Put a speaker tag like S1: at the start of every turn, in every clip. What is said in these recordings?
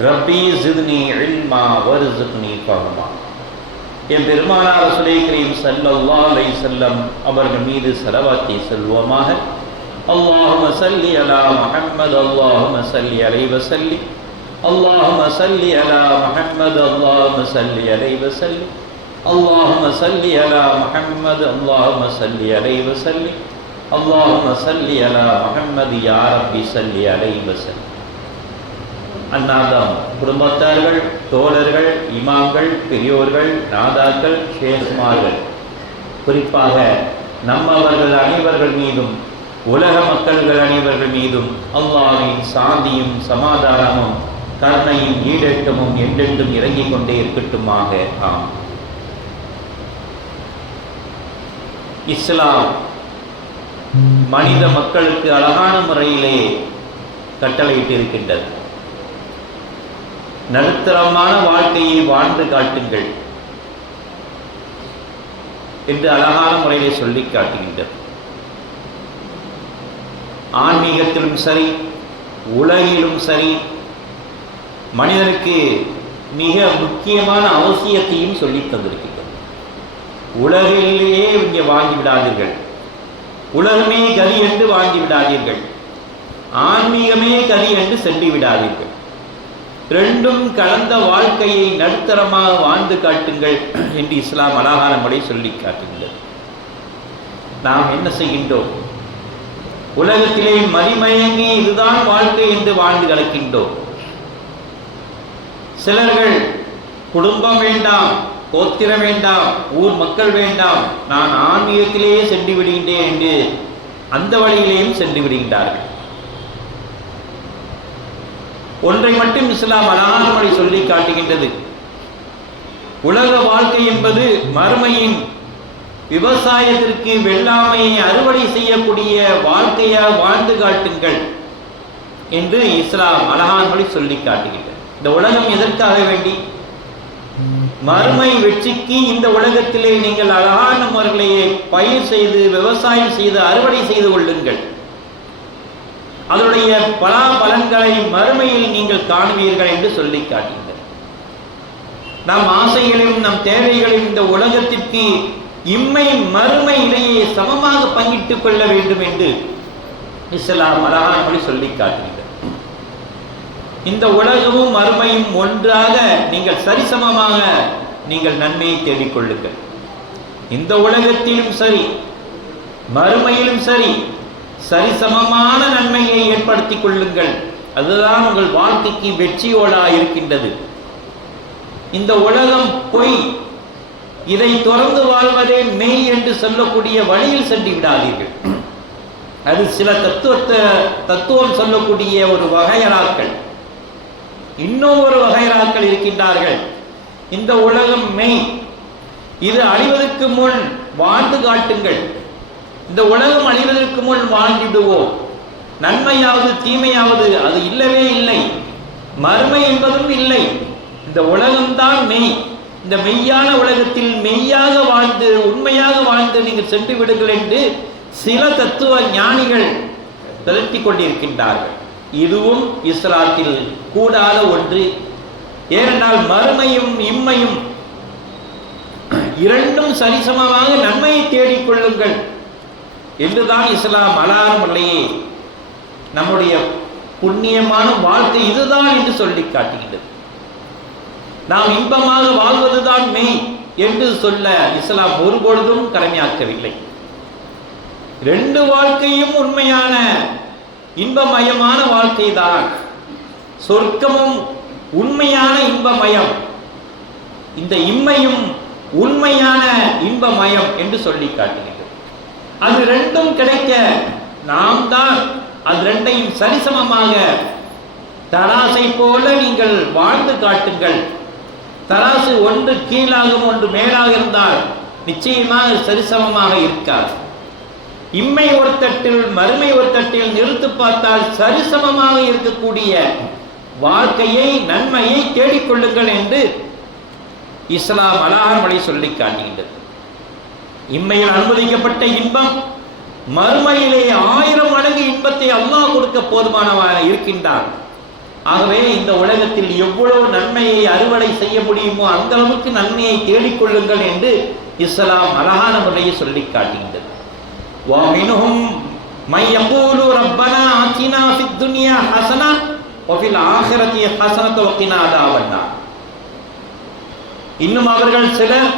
S1: ربی زدنی علما ورزقنی فہما என் பெருமானார் சுலை கிரீம் சல்லல்லா அலை செல்லம் அவர்கள் மீது செலவாக்கி செல்வோமாக அல்லாஹும சல்லி அலா மஹம்மது அல்லாஹும சல்லி அலைவ சல்லி அல்லாஹும சல்லி அலா மஹம்மது அல்லாஹும சல்லி அலைவ சல்லி அல்லாஹும சல்லி அலா மஹம்மது அல்லாஹும சல்லி அலைவ சல்லி அல்லாஹும சல்லி அலா மஹம்மது யாரப்பி சல்லி அலைவ சல்லி அந்நாதம் குடும்பத்தார்கள் தோழர்கள் இமாம்கள் பெரியோர்கள் நாதாக்கள் ஷேகுமார்கள் குறிப்பாக நம்மவர்கள் அனைவர்கள் மீதும் உலக மக்கள்கள் அனைவர்கள் மீதும் அல்லாவின் சாந்தியும் சமாதானமும் கருணையும் ஈடேற்றமும் என்றென்றும் இறங்கிக் கொண்டே இருக்கட்டுமாக. ஆம். இஸ்லாம் மனித மக்களுக்கு அழகான முறையிலே கட்டளையிட்டு இருக்கின்றது நடுத்தரமான வாழ்க்கையை வாழ்ந்து காட்டுங்கள் என்று அழகான முறையிலே சொல்லி காட்டுகின்றது. ஆன்மீகத்திலும் சரி உலகிலும் சரி மனிதனுக்கு மிக முக்கியமான அவசியத்தையும் சொல்லி தந்திருக்கின்றது. உலகிலேயே இங்கே வாங்கி விடாதீர்கள். உலகமே கதி என்று வாங்கி விடாதீர்கள். ஆன்மீகமே கதி என்று சென்று விடாதீர்கள். ரெண்டும் கலந்த வாழ்க்கையை நடுத்தரமாக வாழ்ந்து காட்டுங்கள் என்று இஸ்லாம் அழகான முறை சொல்லி காட்டுங்கள் நாம் என்ன செய்கின்றோம்? உலகத்திலே மதிமயங்கி இதுதான் வாழ்க்கை என்று வாழ்ந்து கிடக்கின்றோம் சிலர்கள் குடும்பம் வேண்டாம் கோத்திரம் வேண்டாம் ஊர் மக்கள் வேண்டாம் நான் ஆன்மீகத்திலேயே சென்று விடுகின்றேன் என்று அந்த வழியிலேயும் சென்று விடுகின்றார்கள். ஒன்றை மட்டும் இஸ்லாம் அழகான சொல்லி காட்டுகின்றது. உலக வாழ்க்கை என்பது மறுமையின் விவசாயத்திற்கு வெள்ளாமையை அறுவடை செய்யக்கூடிய வாழ்க்கையாக வாழ்ந்து காட்டுங்கள் என்று இஸ்லாம் அழகான சொல்லி காட்டுகின்றது. இந்த உலகம் எதற்காக வேண்டி? மறுமை வெற்றிக்கு இந்த உலகத்திலே நீங்கள் அழகான முறைகளையே பயிர் செய்து விவசாயம் செய்து அறுவடை செய்து கொள்ளுங்கள். அதனுடைய பலாபலன்களை மறுமையில் நீங்கள் காணுவீர்கள் என்று சொல்லி காட்டுங்கள் நம் ஆசைகளையும் நம் தேவைகளையும் இந்த உலகத்திற்கு இம்மை மறுமை இடையே சமமாக பங்கிட்டுக் கொள்ள வேண்டும் என்று இஸ்லாம் அழகானபடி சொல்லி காட்டுங்கள் இந்த உலகமும் மறுமையும் ஒன்றாக நீங்கள் சரிசமமாக நீங்கள் நன்மையை தேடிக்கொள்ளுங்கள் இந்த உலகத்திலும் சரி மறுமையிலும் சரி சரிசமமான நன்மையை ஏற்படுத்திக் கொள்ளுங்கள். அதுதான் உங்கள் வாழ்க்கைக்கு வெற்றியோடா இருக்கின்றது இந்த உலகம் பொய். இதை தொடர்ந்து வாழ்வதே மெய் என்று சொல்லக்கூடிய வழியில் சென்று விடாதீர்கள். அது சில தத்துவத்தை தத்துவம் சொல்லக்கூடிய ஒரு வகையராக்கள் இன்னும் ஒரு வகையராக்கள் இருக்கின்றார்கள். இந்த உலகம் மெய். இது அழிவதற்கு முன் வாழ்ந்து காட்டுங்கள். இந்த உலகம் அழிவதற்கு முன் வாழ்ந்திடுவோம். நன்மையாவது தீமையாவது அது இல்லவே இல்லை. மறுமை என்பதும் இல்லை. இந்த உலகம்தான் மெய். இந்த மெய்யான உலகத்தில் மெய்யாக வாழ்ந்து உண்மையாக வாழ்ந்து நீங்கள் சென்று விடுங்கள் என்று சில தத்துவ ஞானிகள் திரட்டி கொண்டிருக்கின்றார்கள். இதுவும் இஸ்லாத்தில் கூடாத ஒன்று. ஏனென்றால் மறுமையும் இம்மையும் இரண்டும் சரிசமமாக நன்மையை தேடிக்கொள்ளுங்கள் என்றுதான் இஸ்லாம் அலாரம் இல்லையே நம்முடைய புண்ணியமான வாழ்க்கை இதுதான் என்று சொல்லி காட்டுகின்றது. நாம் இன்பமாக வாழ்வதுதான் மெய் என்று சொல்ல இஸ்லாம் ஒருபொழுதும் கடமையாக்கவில்லை. ரெண்டு வாழ்க்கையும் உண்மையான இன்பமயமான வாழ்க்கை தான் சொர்க்கமும் உண்மையான இன்பமயம். இந்த இம்மையும் உண்மையான இன்பமயம் என்று சொல்லி காட்டுகிறது அது ரெண்டும் கிடைக்க நாம் தான் அது ரெண்டையும் சரிசமமாக தராசை போல நீங்கள் வாழ்ந்து காட்டுங்கள். தராசு ஒன்று கீழாகவும் ஒன்று மேலாக இருந்தால் நிச்சயமாக சரிசமமாக இருக்காது. இம்மை ஒரு தட்டில் மறுமை ஒரு தட்டில் நிறுத்து பார்த்தால் சரிசமமாக இருக்கக்கூடிய வாழ்க்கையை நன்மையை தேடிக்கொள்ளுங்கள் என்று இஸ்லாம் அலாரம் வழி சொல்லி காட்டுகின்றது. இம்மையில் அனுமதிக்கப்பட்ட இன்பம் மறுமையிலே ஆயிரம் மடங்கு இன்பத்தை அல்லாஹ் கொடுக்க போதுமானவனாக இருக்கின்றான் ஆகவே இந்த உலகத்தில் எவ்வளவு நன்மையை அறுவடை செய்ய முடியுமோ அந்த அளவுக்கு நன்மையை தேடிக்கொள்ளுங்கள் என்று இஸ்லாம் அழகான முறையை சொல்லி காட்டுகின்றது وَمِنْهُمْ مَنْ يَقُولُ رَبَّنَا آتِنَا فِي الدُّنْيَا حَسَنَةً وَفِي الْآخِرَةِ حَسَنَةً وَقِنَا عَذَابَ النَّارِ இன்னும் அவர்கள் சிலர்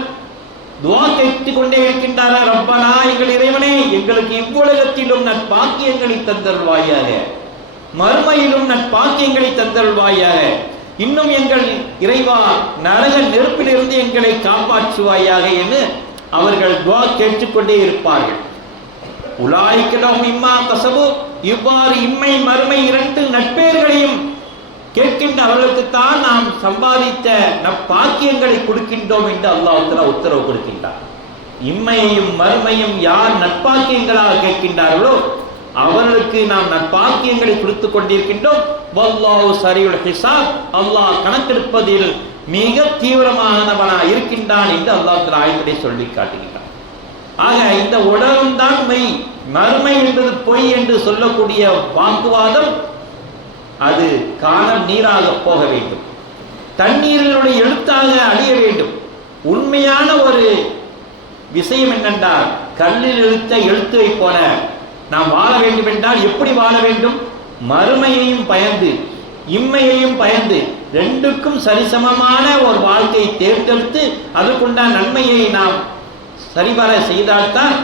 S1: துவா கேட்டுக் கொண்டே இருக்கின்றார்கள் ரப்பனா எங்கள் இறைவனே? எங்களுக்கு இவ்வுலகத்திலும் நற்பாக்கியங்களை தந்தருள்வாயாக. மறுமையிலும் நற்பாக்கியங்களை தந்தருள்வாயாக. இன்னும் எங்கள் இறைவா நரக நெருப்பிலிருந்து எங்களை காப்பாற்றுவாயாக என்று அவர்கள் துவா கேட்டுக்கொண்டே இருப்பார்கள். உலாய்க்கலாம் இம்மா கசபு இவ்வாறு இம்மை மறுமை இரண்டு நட்பேர்களையும் கேட்கின்ற அவர்களுக்குத்தான் நாம் சம்பாதித்த நற்பாக்கியங்களை கொடுக்கின்றோம் என்று அல்லாஹ் உத்தரவு கொடுக்கின்றார் இம்மையையும் மறுமையும் யார் நற்பாக்கியங்களாக கேட்கின்றார்களோ அவர்களுக்கு நாம் நற்பாக்கியங்களை கொடுத்து கொண்டிருக்கின்றோம். வல்லாஹு சரியுல் ஹிசாப் அல்லாஹ் கணக்கெடுப்பதில் மிக தீவிரமானவனா இருக்கின்றான் என்று அல்லாஹ் ஆயத்திலே சொல்லி காட்டுகின்றான். ஆக இந்த உலகம் தான் மெய் மறுமை என்பது பொய் என்று சொல்லக்கூடிய வாக்குவாதம் அது காலம் நீராக போக வேண்டும். தண்ணீரினுடைய எழுத்தாக அழிய வேண்டும். உண்மையான ஒரு விஷயம் என்னென்றால் கல்லில் எழுத்த எழுத்தை போல நாம் வாழ வேண்டும் என்றால் எப்படி வாழ வேண்டும்? மறுமையையும் பயந்து இம்மையையும் பயந்து ரெண்டுக்கும் சரிசமமான ஒரு வாழ்க்கையை தேர்ந்தெடுத்து அதுக்குண்டான நன்மையை நாம் சரிவர செய்தால்தான்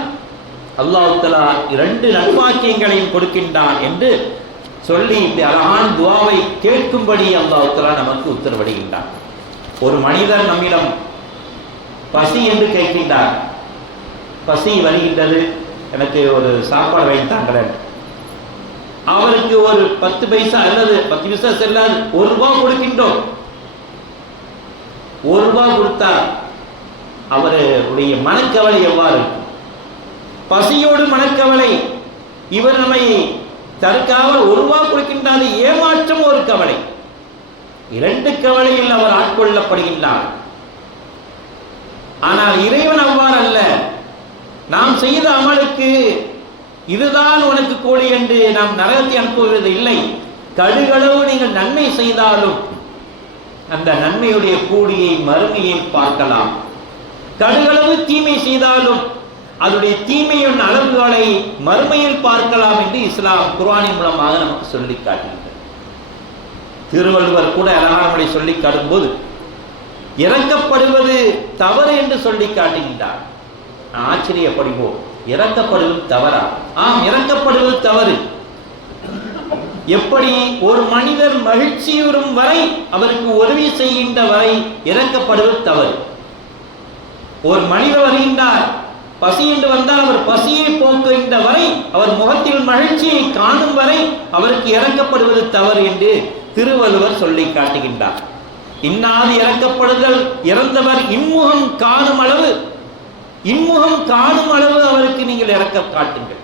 S1: அல்லாஹ் இரண்டு நன்வாக்கியங்களையும் கொடுக்கின்றான் என்று சொல்லி இந்த அழகான துவாவை கேட்கும்படி அல்லாஹ் நமக்கு உத்தரவிடுகின்றான். ஒரு மனிதர் நம்மிடம் பசி என்று கேட்கின்றார். பசி வருகின்றது. எனக்கு ஒரு சாப்பாடு வைத்தாங்களேன் அவருக்கு ஒரு பத்து பைசா அல்லது பத்து பைசா செல்லாது. ஒரு ரூபாய் கொடுக்கின்றோம். ஒரு ரூபாய் கொடுத்தா அவருடைய மனக்கவலை எவ்வாறு பசியோடு மனக்கவலை. இவர் நம்மை தற்காவல் ஒரு ரூபா ஏமாற்றம் ஒரு கவலை. இரண்டு கவலையில் அவர் ஆட்கொள்ளப்படுகின்றார். ஆனால் இறைவன் அவ்வாறு அல்ல நாம் செய்த அமலுக்கு இதுதான் உனக்கு கூலி என்று நாம் நரகத்தை அனுப்புவது இல்லை. கடுகளவு நீங்கள் நன்மை செய்தாலும் அந்த நன்மையுடைய கூலியை மறுமையை பார்க்கலாம். கடுகளவு தீமை செய்தாலும் அதனுடைய தீமையின் அளவுகளை மறுமையில் பார்க்கலாம் என்று இஸ்லாம் குர்ஆனின் மூலமாக நமக்கு சொல்லி காட்டுகின்றது திருவள்ளுவர் கூட அழகானவளை சொல்லி காட்டும்போது இறக்கப்படுவது தவறு என்று சொல்லி காட்டுகின்றார். ஆச்சரியப்படுவோம். இறக்கப்படுவது தவறா? ஆம் இறக்கப்படுவது தவறு. எப்படி ஒரு மனிதர் மகிழ்ச்சியுறும் வரை அவருக்கு உதவி செய்கின்ற வரை இறக்கப்படுவது தவறு? ஒரு மனிதர் வருகின்றார் பசி என்று வந்தால் அவர் பசியை போக்குகின்ற வரை அவர் முகத்தில் மகிழ்ச்சியை காணும் வரை அவருக்கு இறக்கப்படுவது தவறு என்று திருவள்ளுவர் சொல்லி காட்டுகின்றார். இன்னாது இறக்கப்படுதல் இறந்தவர் இன்முகம் காணும் அளவு இன்முகம் காணும் அளவு அவருக்கு நீங்கள் இறக்க காட்டுங்கள்.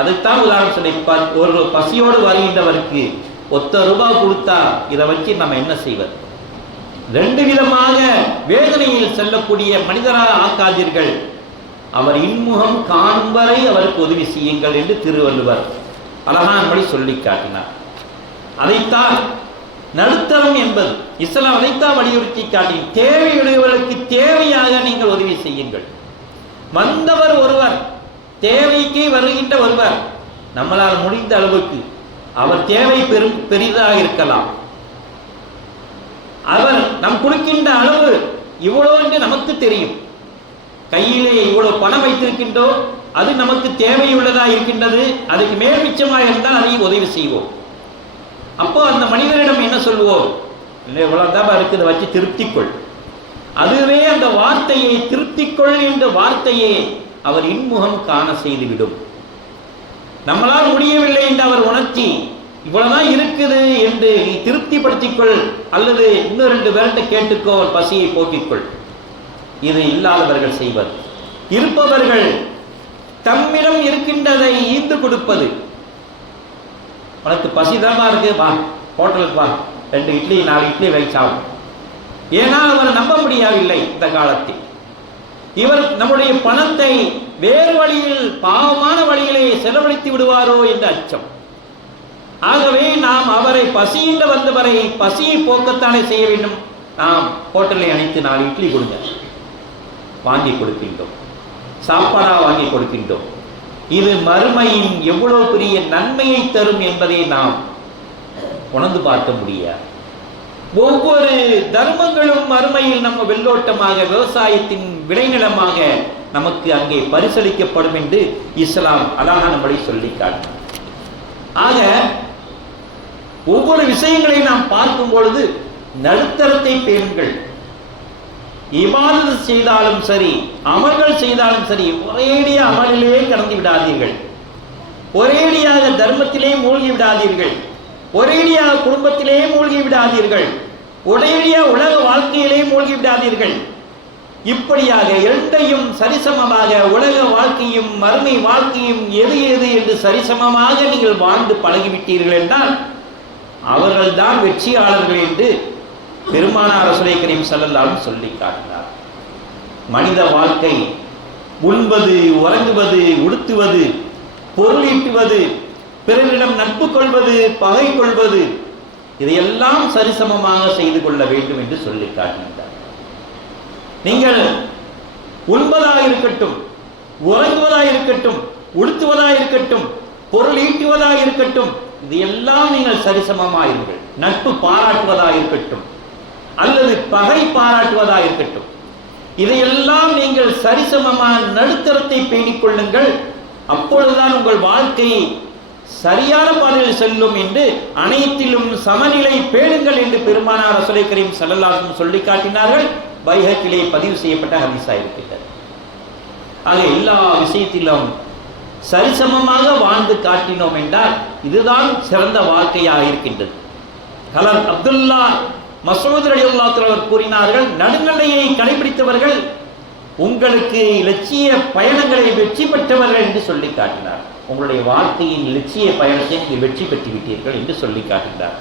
S1: அதைத்தான் உதாரணம் சொன்னேன் ஒரு பசியோடு வருகின்றவருக்கு ஒத்த ரூபாய் கொடுத்தா இதை வச்சு நம்ம என்ன செய்வது? ரெண்டு விதமாக வேதனையில் செல்லக்கூடிய மனிதராக ஆக்காதீர்கள். அவர் இன்முகம் காணும் வரை அவருக்கு உதவி செய்யுங்கள் என்று திருவள்ளுவர் அழகான்படி சொல்லி காட்டினார். அதைத்தான் நடுத்தரம் என்பது இஸ்லாம் அதைத்தான் வலியுறுத்தி காட்டி தேவையுடையவர்களுக்கு தேவையாக நீங்கள் உதவி செய்யுங்கள். வந்தவர் ஒருவர் தேவைக்கு வருகின்ற ஒருவர் நம்மளால் முடிந்த அளவுக்கு அவர் தேவை பெரும் பெரிதாக இருக்கலாம். அவர் நம் கொடுக்கின்ற அளவு இவ்வளோ என்று நமக்கு தெரியும். கையிலே இவ்வளவு பணம் வைத்திருக்கின்றோம் அது நமக்கு தேவையுள்ளதா இருக்கின்றது அதுக்கு மேல் மிச்சமாக இருந்தால் அதை உதவி செய்வோம். அப்போ அந்த மனிதரிடம் என்ன சொல்லுவோம் இல்லை இவ்வளவுதான் இருக்குது வச்சு திருப்திக்கொள். அதுவே அந்த வார்த்தையை திருப்திக்கொள் என்ற வார்த்தையை அவர் இன்முகம் காண செய்துவிடும். நம்மளால் முடியவில்லை என்று அவர் உணர்ச்சி இவ்வளவுதான் இருக்குது என்று நீ திருப்திப்படுத்திக்கொள் அல்லது இன்னும் ரெண்டு பேர்கிட்ட கேட்டுக்கோ பசியை போக்கிக்கொள். இது இல்லாதவர்கள் செய்வர் இருப்பவர்கள் தம்மிடம் இருக்கின்றதை ஈந்து கொடுப்பது. உனக்கு பசிதாமா இருக்கு. வா ஹோட்டலுக்கு வா. ரெண்டு இட்லி நாலு இட்லி வைச்சாகும். ஏன்னா அவர் நம்ப முடியவில்லை இந்த காலத்தில். இவர் நம்முடைய பணத்தை வேறு வழியில் பாவமான வழியிலே செலவழித்து விடுவாரோ என்ற அச்சம். ஆகவே நாம் அவரை பசியின்ற வந்தவரை பசியை போக்கத்தானே செய்ய வேண்டும். நாம் ஹோட்டலை அணைத்து நாலு இட்லி கொடுங்க. வாங்கி கொடுக்கின்றோம். சாப்பாடாக வாங்கி கொடுக்கின்றோம். இது மறுமையின் எவ்வளவு பெரிய நன்மையை தரும் என்பதை நாம் உணர்ந்து பார்க்க முடியாது. ஒவ்வொரு தர்மங்களும் மறுமையில் நம்ம வெள்ளோட்டமாக விவசாயத்தின் விளைநிலமாக நமக்கு அங்கே பரிசளிக்கப்படும் என்று இஸ்லாம் அழகானபடி சொல்லி காட்டினார் ஆக ஒவ்வொரு விஷயங்களை நாம் பார்க்கும் பொழுது நடுத்தரத்தை பேருங்கள் இபாதத்து செய்தாலும் சரி அமல்கள் செய்தாலும் சரி ஒரேடிய அமலிலே கடந்து விடாதீர்கள். ஒரேடியாக தர்மத்திலே மூழ்கி விடாதீர்கள். ஒரேடியாக குடும்பத்திலே மூழ்கி விடாதீர்கள். ஒரேடியாக உலக வாழ்க்கையிலே மூழ்கி விடாதீர்கள். இப்படியாக இரண்டையும் சரிசமமாக உலக வாழ்க்கையும் மறுமை வாழ்க்கையும் எது எது என்று சரிசமமாக நீங்கள் வாழ்ந்து பழகிவிட்டீர்கள் என்றால் அவர்கள்தான் வெற்றியாளர்கள் என்று பெருமானார் அரசுரை கரீம் ஸல்லல்லாஹு சொல்லி காட்டினார். மனித வாழ்க்கை உண்பது உறங்குவது உடுத்துவது பொருளீட்டுவது பிறரிடம் நட்பு கொள்வது பகை கொள்வது இதையெல்லாம் சரிசமமாக செய்து கொள்ள வேண்டும் என்று சொல்லி காட்டுகின்றார் நீங்கள் உண்பதாக இருக்கட்டும் உறங்குவதாக இருக்கட்டும் உடுத்துவதாக இருக்கட்டும் பொருள் ஈட்டுவதாக இருக்கட்டும் இது எல்லாம் நீங்கள் சரிசமமாயிருங்கள். நட்பு பாராட்டுவதாக இருக்கட்டும் அல்லது பகை பாராட்டுவதாக இருக்கட்டும் இதையெல்லாம் நீங்கள் சரிசமமான நடுத்தரத்தை பேணிக் கொள்ளுங்கள். அப்பொழுதுதான் உங்கள் வாழ்க்கை சரியான பாதையில் செல்லும் என்று அனைத்திலும் சமநிலை பேணுங்கள் என்று பெருமானார் ரசூலை கரீம் ஸல்லல்லாஹு சொல்லி காட்டினார்கள். பைஹக்கிலே பதிவு செய்யப்பட்ட ஹரிசாயிருக்கின்றனர் இருக்கின்றது ஆக எல்லா விஷயத்திலும் சரிசமமாக வாழ்ந்து காட்டினோம் என்றால் இதுதான் சிறந்த வாழ்க்கையாக இருக்கின்றது. கலர் அப்துல்லா மசூத் ரலியல்லாஹு அவர் கூறினார்கள் நடுநிலையை கடைபிடித்தவர்கள் உங்களுக்கு இலட்சிய பயணங்களை வெற்றி பெற்றவர்கள் என்று சொல்லி காட்டினார். உங்களுடைய வாழ்க்கையின் லட்சிய பயணத்தை நீங்கள் வெற்றி பெற்று விட்டீர்கள் என்று சொல்லி காட்டினார்.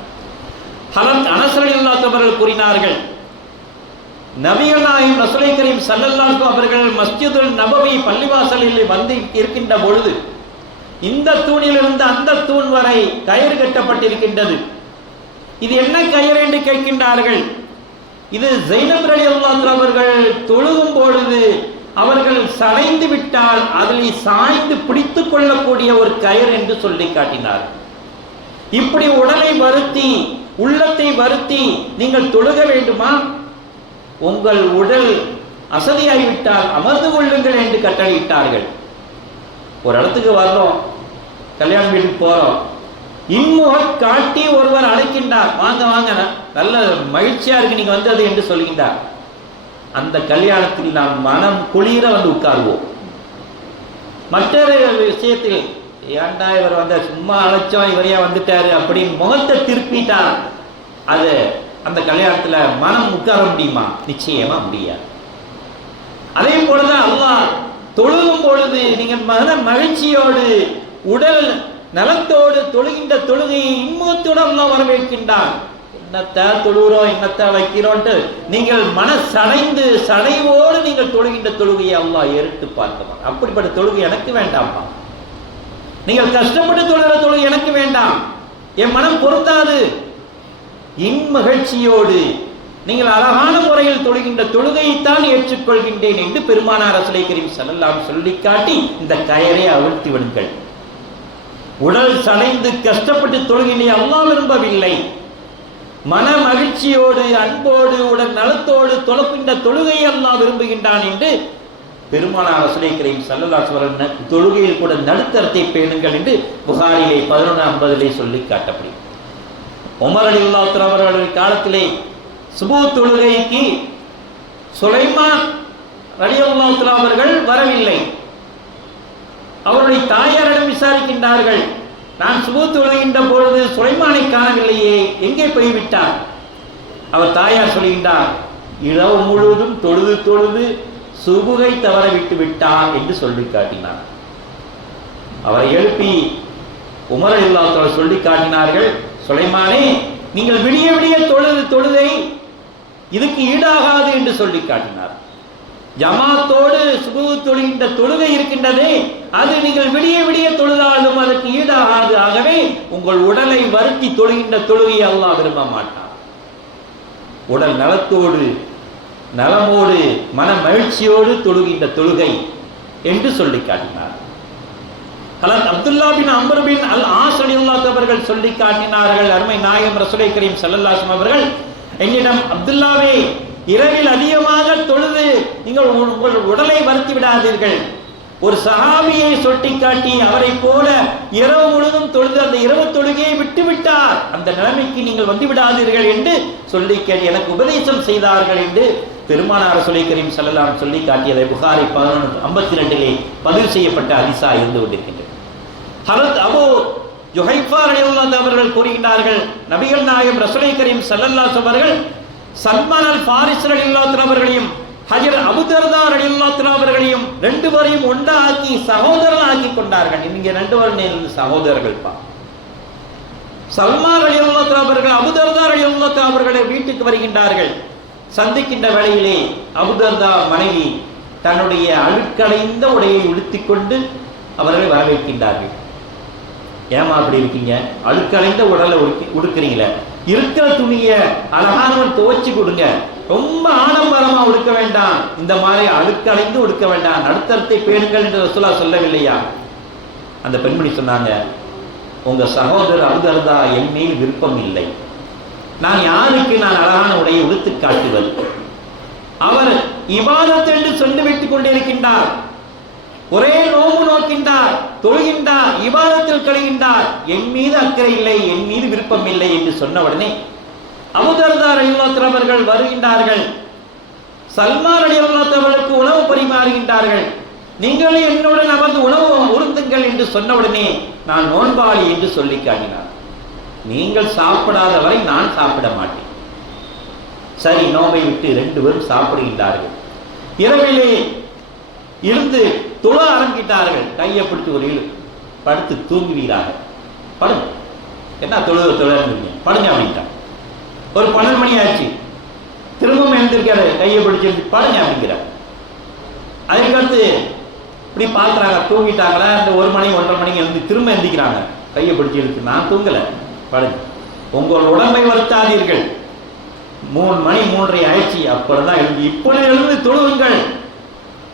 S1: ஹலத் அனசரலில்லாத்தவர்கள் கூறினார்கள் நபிகள் ரசுலை கரீம் சல்லல்லாஹு அவர்கள் மஸ்ஜிதுல் நபவி பள்ளிவாசலில் வந்து இருக்கின்ற பொழுது இந்த தூணிலிருந்து அந்த தூண் வரை கயிறு கட்டப்பட்டிருக்கின்றது. இது என்ன கயிறு என்று கேட்கின்றார்கள். இது ஜெயினப் ரலியல்லாஹு அவர்கள் தொழுகும் பொழுது அவர்கள் சளைந்து விட்டால் அதில் சாய்ந்து பிடித்துக் கொள்ளக்கூடிய ஒரு கயிறு என்று சொல்லி காட்டினார். இப்படி உடலை வருத்தி உள்ளத்தை வருத்தி நீங்கள் தொழுக வேண்டுமா? உங்கள் உடல் அசதியாகிவிட்டால் அமர்ந்து கொள்ளுங்கள் என்று கட்டளையிட்டார்கள். ஒரு இடத்துக்கு வர்றோம் கல்யாண வீட்டுக்கு போறோம். இன்முக காட்டி ஒருவர் அழைக்கின்றார். வாங்க வாங்க நல்ல மகிழ்ச்சியா இருக்கு நீங்க வந்தது என்று சொல்கின்றார். அந்த கல்யாணத்தில் நாம் மனம் குளிர வந்து உட்கார்வோம். மற்றொரு விஷயத்தில் ஏன்டா இவர் வந்த சும்மா அழைச்சோம் இவரையா வந்துட்டாரு அப்படின்னு முகத்தை திருப்பிட்டா அது அந்த கல்யாணத்துல மனம் உட்கார முடியுமா? நிச்சயமா முடியாது. அதே போலதான் அல்லாஹ் தொழுகும் பொழுது நீங்கள் மன மகிழ்ச்சியோடு உடல் நலத்தோடு தொழுகின்ற தொழுகையை இன்பத்துடன் அல்லாஹ் வரவேற்கின்றான். என்னத்தை தொழுகிறோம் என்னத்தை வைக்கிறோன்ட்டு நீங்கள் மன சடைந்து சடைவோடு நீங்கள் தொழுகின்ற தொழுகையை அல்லாஹ் எடுத்து பார்க்கலாம் அப்படிப்பட்ட தொழுகை எனக்கு வேண்டாம்ப்பா. நீங்கள் கஷ்டப்பட்டு தொழுகிற தொழுகை எனக்கு வேண்டாம். என் மனம் பொருந்தாது. இன் மகிழ்ச்சியோடு நீங்கள் அழகான முறையில் தொழுகின்ற தொழுகையைத்தான் ஏற்றுக்கொள்கின்றேன் என்று பெருமானார் அசலை கரீம் செல்லலாம் சொல்லி காட்டி இந்த கயரை அவிழ்த்தி விடுங்கள். உடல் சடைந்து கஷ்டப்பட்டு தொழுகினை அம்மா விரும்பவில்லை. மன மகிழ்ச்சியோடு அன்போடு உடல் நலத்தோடு தொழக்கின்ற தொழுகையை அல்லா விரும்புகின்றான் என்று பெருமானார் அசலை கரீம் சல்லல்லாஸ்வரன் தொழுகையில் கூட நடுத்தரத்தை பேணுங்கள் என்று புகாரிலே பதினொன்று ஐம்பதிலே சொல்லி காட்டப்படும் உமர் அலி அவர்களுடைய காலத்திலே சுபு தொழுகைக்கு சுலைமான் அலி அவர்கள் வரவில்லை. அவருடைய தாயாரிடம் விசாரிக்கின்றார்கள் நான் சுபு தொழுகின்ற பொழுது சுலைமானை காணவில்லையே எங்கே போய்விட்டார்? அவர் தாயார் சொல்கின்றார் இரவு முழுவதும் தொழுது தொழுது சுபுகை தவற விட்டு விட்டார் என்று சொல்லி காட்டினார். அவரை எழுப்பி உமர் இல்லாதவர் சொல்லி காட்டினார்கள் சுலைமானே நீங்கள் விடிய விடிய தொழுது தொழுதை இதுக்கு ஈடாகாது என்று சொல்லி காட்டினார். ஜமாத்தோடு சுகு தொழுகின்ற தொழுகை இருக்கின்றதே. அது நீங்கள் விடிய விடிய தொழுதாலும் அதற்கு ஈடாகாது. ஆகவே உங்கள் உடலை வருத்தி தொழுகின்ற தொழுகையை அல்லாஹ் விரும்ப மாட்டான். உடல் நலத்தோடு நலமோடு மன மகிழ்ச்சியோடு தொழுகின்ற தொழுகை என்று சொல்லி காட்டினார். ஹலத் அப்துல்லா பின் அம்பர் பின் அல் ஆசனி அவர்கள் சொல்லி காட்டினார்கள் அருமை நாயம் ரசுலை கரீம் சல்லல்லாசம் அவர்கள். என்னிடம் அப்துல்லாவே இரவில் அதிகமாக தொழுது நீங்கள் உங்கள் உடலை வருத்தி விடாதீர்கள். ஒரு சஹாபியை சொட்டி காட்டி அவரை போல இரவு முழுதும் தொழுது அந்த இரவு தொழுகையை விட்டுவிட்டார் அந்த நிலைமைக்கு நீங்கள் வந்து விடாதீர்கள் என்று சொல்லி எனக்கு உபதேசம் செய்தார்கள் என்று பெருமானார் சொல்லி கரீம் செல்லலாம் சொல்லி காட்டியதை புகாரி பதினொன்று ஐம்பத்தி ரெண்டிலே பதிவு செய்யப்பட்ட அதிசா இருந்து கொண்டிருக்கின்றது. ஹரத் அபு ஜுஹைஃபா ரலியல்லாஹு அவர்கள் கூறுகின்றார்கள் நபிகள் நாயகம் ரசூலை கரீம் ஸல்லல்லாஹு அவர்கள் சல்மான் அல் ஃபாரிஸ் ரலியல்லாஹு அவர்களையும் ஹஜர் அபுதர்தா ரலியல்லாஹு அவர்களையும் ரெண்டு பேரையும் ஒன்றாக்கி சகோதரன் ஆக்கி கொண்டார்கள். இங்க ரெண்டு பேரும் சகோதரர்கள் பா. சல்மான் ரலியல்லாஹு அவர்கள் அபுதர்தா ரலியல்லாஹு அவர்களை வீட்டுக்கு வருகின்றார்கள். சந்திக்கின்ற வேளையிலே அபுதர்தா மனைவி தன்னுடைய அழுக்கடைந்த உடையை உடுத்திக்கொண்டு அவர்களை வரவேற்கின்றார்கள். ஏமா அப்படி இருக்கீங்க அழுக்கலைந்த உடலை உடுக்கி உடுக்குறீங்களே இருக்கிற துணியை அழகானவன் துவச்சி கொடுங்க. ரொம்ப ஆடம்பரமா உடுக்க வேண்டாம். இந்த மாதிரி அழுக்கலைந்து உடுக்க வேண்டாம். நடுத்தரத்தை பேணுங்கள் என்று ரசூலா சொல்லவில்லையா? அந்த பெண்மணி சொன்னாங்க உங்க சகோதரர் அழுதழுதா என் மேல் விருப்பம் இல்லை. நான் யாருக்கு நான் அழகான உடையை உடுத்து காட்டுவது? அவர் இபாதத் என்று சொல்லி வைத்துக் கொண்டிருக்கின்றார். ஒரே நோம்பு நோக்கின்றார் தொழுகின்றார் இவாதத்தில் கழிகின்றார். என் மீது அக்கறை இல்லை என் மீது விருப்பம் இல்லை என்று சொன்ன உடனே அமுதர்தார் அலிவாத் அவர்கள் வருகின்றார்கள். சல்மான் அலிவாத் உணவு பரிமாறுகின்றார்கள். நீங்களே என்னுடன் அமர்ந்து உணவு உருந்துங்கள் என்று சொன்ன உடனே நான் நோன்பாளி என்று சொல்லி காட்டினார். நீங்கள் சாப்பிடாத வரை நான் சாப்பிட மாட்டேன். சரி நோம்பை விட்டு ரெண்டு பேரும் சாப்பிடுகின்றார்கள். இரவிலே இருந்து தொழ ஆரம்பிக்கிட்டார்கள் கையை பிடிச்சு ஒரு இழு படுத்து தூங்குவீராக. படுங்க. என்ன தொழுது தொழில் படுங்க அப்படின்ட்டான். ஒரு பன்னெண்டு மணி ஆச்சு. திரும்பவும் எழுந்திருக்காரு. கையை பிடிச்சி படுங்க அப்படிங்கிறார். அதுக்கடுத்து இப்படி பார்க்குறாங்க தூங்கிட்டாங்களா? இந்த ஒரு மணி ஒன்றரை மணிக்கு எழுந்து திரும்ப எந்திக்கிறாங்க. கையை பிடிச்சி இழுத்து நான் தூங்கலை. படுங்க. உங்கள் உடம்பை வருத்தாதீர்கள். மூணு மணி மூன்றரை ஆயிடுச்சு. அப்பதான் எழுந்து இப்பொழுது எழுந்து தொழுவுங்கள்.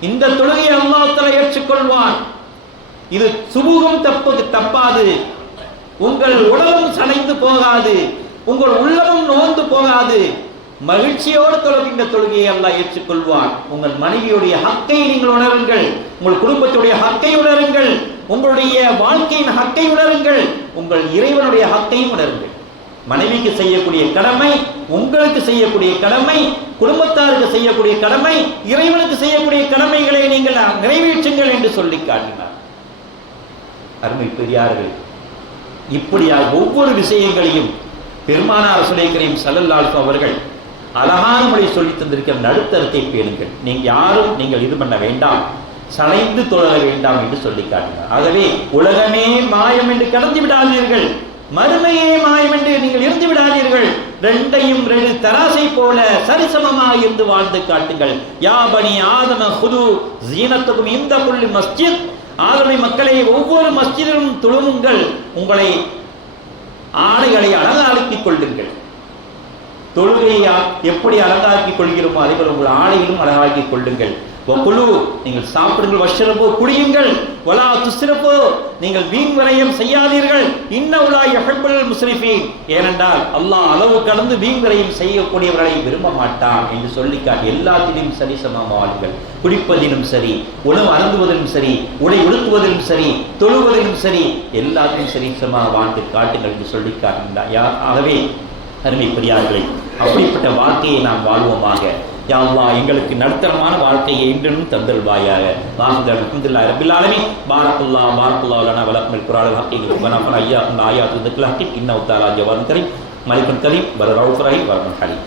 S1: இந்த தொழுகையை அல்லாஹால ஏற்றுக்கொள்வான். இது சுமூகம் தப்பு தப்பாது. உங்கள் உடலும் சனைந்து போகாது. உங்கள் உள்ளமும் நோந்து போகாது. மகிழ்ச்சியோடு தொழுகின்ற தொழுகையை அல்லா ஏற்றுக்கொள்வான். உங்கள் மனைவியுடைய ஹக்கை நீங்கள் உணருங்கள். உங்கள் குடும்பத்துடைய ஹக்கை உணருங்கள். உங்களுடைய வாழ்க்கையின் ஹக்கை உணருங்கள். உங்கள் இறைவனுடைய ஹக்கையும் உணருங்கள். மனைவிக்கு செய்யக்கூடிய கடமை உங்களுக்கு செய்யக்கூடிய கடமை குடும்பத்தாருக்கு செய்யக்கூடிய கடமை இறைவனுக்கு செய்யக்கூடிய கடமைகளை நீங்கள் நிறைவேற்றுங்கள் என்று சொல்லி காட்டினார். அருமை பெரியார்கள் இப்படியாக ஒவ்வொரு விஷயங்களையும் பெருமானார் சுலேக்கரையும் சல்லல்லால்ஃபு அவர்கள் அழகான முறை சொல்லி தந்திருக்கிற நடுத்தரத்தை பேணுங்கள். நீங்கள் யாரும் நீங்கள் இது பண்ண வேண்டாம் சளைந்து தொழ வேண்டாம் என்று சொல்லி காட்டினார். ஆகவே உலகமே மாயம் என்று கடந்து விடாதீர்கள் மறுமையே மாயம் என்று நீங்கள் இருந்து விடாதீர்கள். ரெண்டையும் ரெண்டு தராசை போல சரிசமமாக இருந்து வாழ்ந்து காட்டுங்கள். யாபனி ஆதம ஹுது ஜீனத்துக்கும் இந்த புள்ளி மஸ்ஜித். ஆதமை மக்களை ஒவ்வொரு மஸ்ஜிதிலும் துழுமுங்கள் உங்களை ஆடைகளை அழகாக்கிக் கொள்ளுங்கள். தொழுகையை எப்படி அழகாக்கிக் கொள்கிறோமோ அதே போல உங்கள் ஆடையிலும் அழகாக்கிக் கொள்ளுங்கள். குழு நீங்கள் சாப்பிடுங்கள் வஷ்ரபோ குடியுங்கள். வலா துஸ்ரபோ நீங்கள் வீண் விரயம் செய்யாதீர்கள். இன்ன உலா எஹப்பல் முஸ்ரிஃபீன். ஏனென்றால் அல்லாஹ் அளவு கடந்து வீண் விரயம் செய்யக்கூடியவர்களை விரும்ப மாட்டான் என்று சொல்லி எல்லாத்திலும் சரி சமமாவார்கள். குடிப்பதிலும் சரி உணவு அருந்துவதிலும் சரி உடை உடுத்துவதிலும் சரி தொழுவதிலும் சரி எல்லாத்திலும் சரி சமமாக வாழ்ந்து காட்டுங்கள் என்று சொல்லிக்காட்டுகின்றார் யார் ஆகவே அருமை பெரியார்களே அப்படிப்பட்ட வாழ்க்கையை நாம் வாழ்வோமாக. யா எங்களுக்கு நடுத்தரமான வாழ்க்கையை என்றும் தந்தல்வாயாக வாஹுதல் அல்ஹம்துலில்லாஹி ரப்பில் பாரத்துல்லா பாரத்துல்லா பாரக்குல்லாஹ் லனா வலக்கும் குர்ஆன் ஹக்கீம் வனஃபன ஐயா ஆயாத்து திக்ல ஹக்கீம் இன்னஹு தஆலா ஜவான் கரீம் மலிக்குன் கரீம் வர ரவுஃப் ரஹீம் வரமன் ஹலீம்